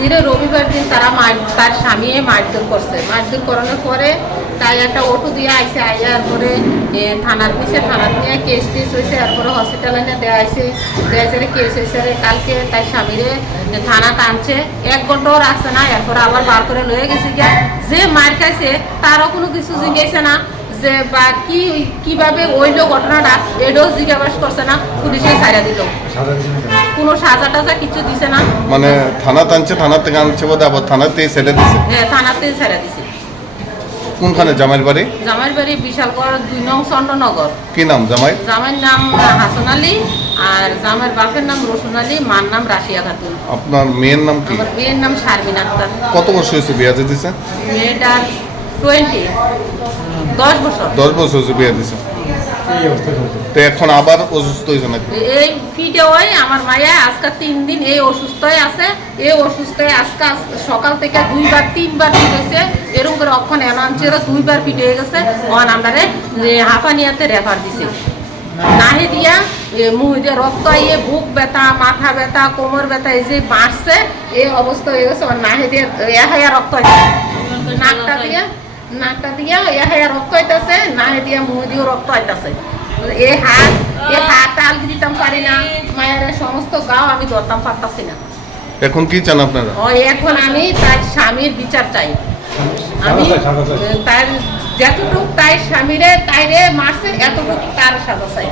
জিরে রবিবার দিন তারা মার, তার স্বামী মারধর করছে। মারধর করানোর পরে তাই একটা অটো দিয়ে আইসে আইয়ার পরে থানার পিছে, থানার নিয়ে কেস টেস হয়েছে এরপরে হসপিটালে নিয়ে দেওয়া হয়েছে দেওয়া হয়েছে কেস হয়েছে কালকে তাই স্বামীরে থানা টানছে। এক ঘন্টাও রাখছে না, এরপরে আবার বার করে লয়ে গেছে গিয়া। যে মার খাইছে, তারও কোনো কিছু জিজ্ঞেসে না। যে বা কি কীভাবে ওইল ঘটনাটা এটাও জিজ্ঞাসা করছে না পুলিশে ছাড়া দিল। কোনো সাজা টাজা কিছু দিছে না। মানে থানা টানছে থানা থেকে আনছে বোধ আবার থানাতে ছেড়ে দিছে। হ্যাঁ থানাতেই ছেড়ে দিছে। কোনখানে? জামাইয়ের বাড়ি? জামাইয়ের বাড়ি বিশালগড় দুই নং চন্দ্রনগর। কি নাম জামাই? জামাইয়ের নাম হাসান আলী আর জামাইয়ের বাপের নাম রসুন আলী মার নাম রাশিয়া খাতুন। আপনার মেয়ের নাম কি? আমার মেয়ের নাম শারমিন আক্তার। কত বছর হয়েছে বিয়ে দিছে মেয়েটার টোয়েন্টি দশ বছর। হয়েছে বিয়ে দিছে। তো এখন আবার অসুস্থ হয়েছে নাকি? এই ফিটে ওই আমার মায়া আজকে তিন দিন এই অসুস্থই আছে। এই অসুস্থই আজকে সকাল থেকে দুইবার তিনবার ফিট হয়েছে। এরকম করে অক্ষণ এনাঞ্চেরও দুইবার ফিট হয়ে গেছে। অন আমরা হাঁপানিয়াতে রেফার দিছে। নাহে দিয়া এ, দিয়ে রক্ত আইয়ে বুক ব্যথা মাথা ব্যথা কোমর ব্যথা এই যে বাঁচছে এই অবস্থা হয়ে গেছে। নাহে দিয়ে এহাইয়া রক্ত নাকটা দিয়া নাকটা দিয়া এহাইয়া রক্ত হইতেছে নাহে দিয়া মুহ দিয়েও রক্ত হইতাছে এ হাত এ হাত আলগি দিতাম পারি না মায়ের সমস্ত গাও আমি ধরতাম পারতাছি না। এখন কি চান আপনারা? ও এখন আমি তার স্বামীর বিচার চাই। আমি তার যতটুক তাই স্বামীরে তাইরে মারছে এতটুক তার সাজা চাই।